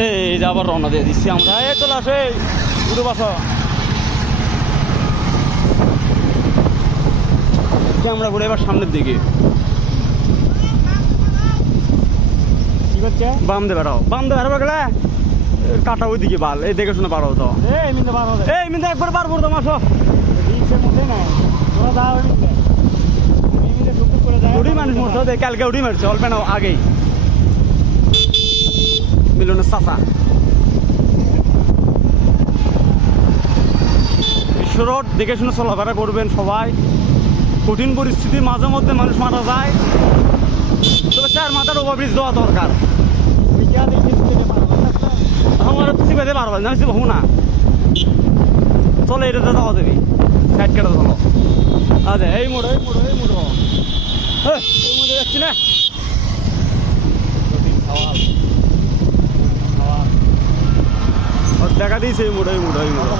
এই যে আবার রওনা দিয়ে দিচ্ছি আমরা। এই চলে আসে উঠে বাসা আমরা ঘুরে এবার সামনের দিকে। কি করছে? বাম দে বেড়াও, বাম দে বেড়াবো গেলে কাটা ওই দিকে বাল। এই দেখে শুনে পারো তো, এই মিনতে বার হবে। এই মিনতে একবার পারবো তো মাসো রিক্সের মধ্যে না তোরা যাও মিনতে। আমি মিনতে টুকটুক করে যাই। উড়ি মানুষ মরছে ওদের, কালকে উড়ি মারছে অল্প না আগেই মিলনের চাচা। বিশ্ব রোড দেখে শুনে চলাফেরা করবেন সবাই। কঠিন পরিস্থিতি মাঝে মধ্যে মানুষ মারা যায়, তবে চার মাথার ওভারব্রিজ দেওয়া দরকার। বিকেল দিকে যেতে পারবো না। আমার চিপাইতে পারবো না, আমি বহু না চলে এটাতে যাওয়া যাবি সাইড কেটে চলো। আচ্ছা এই মোড় এই মোড় এই মোড় এই মোড়ে যাচ্ছি না। দেখা দিয়েছে এই মোড় এই মোড় এই মোড়।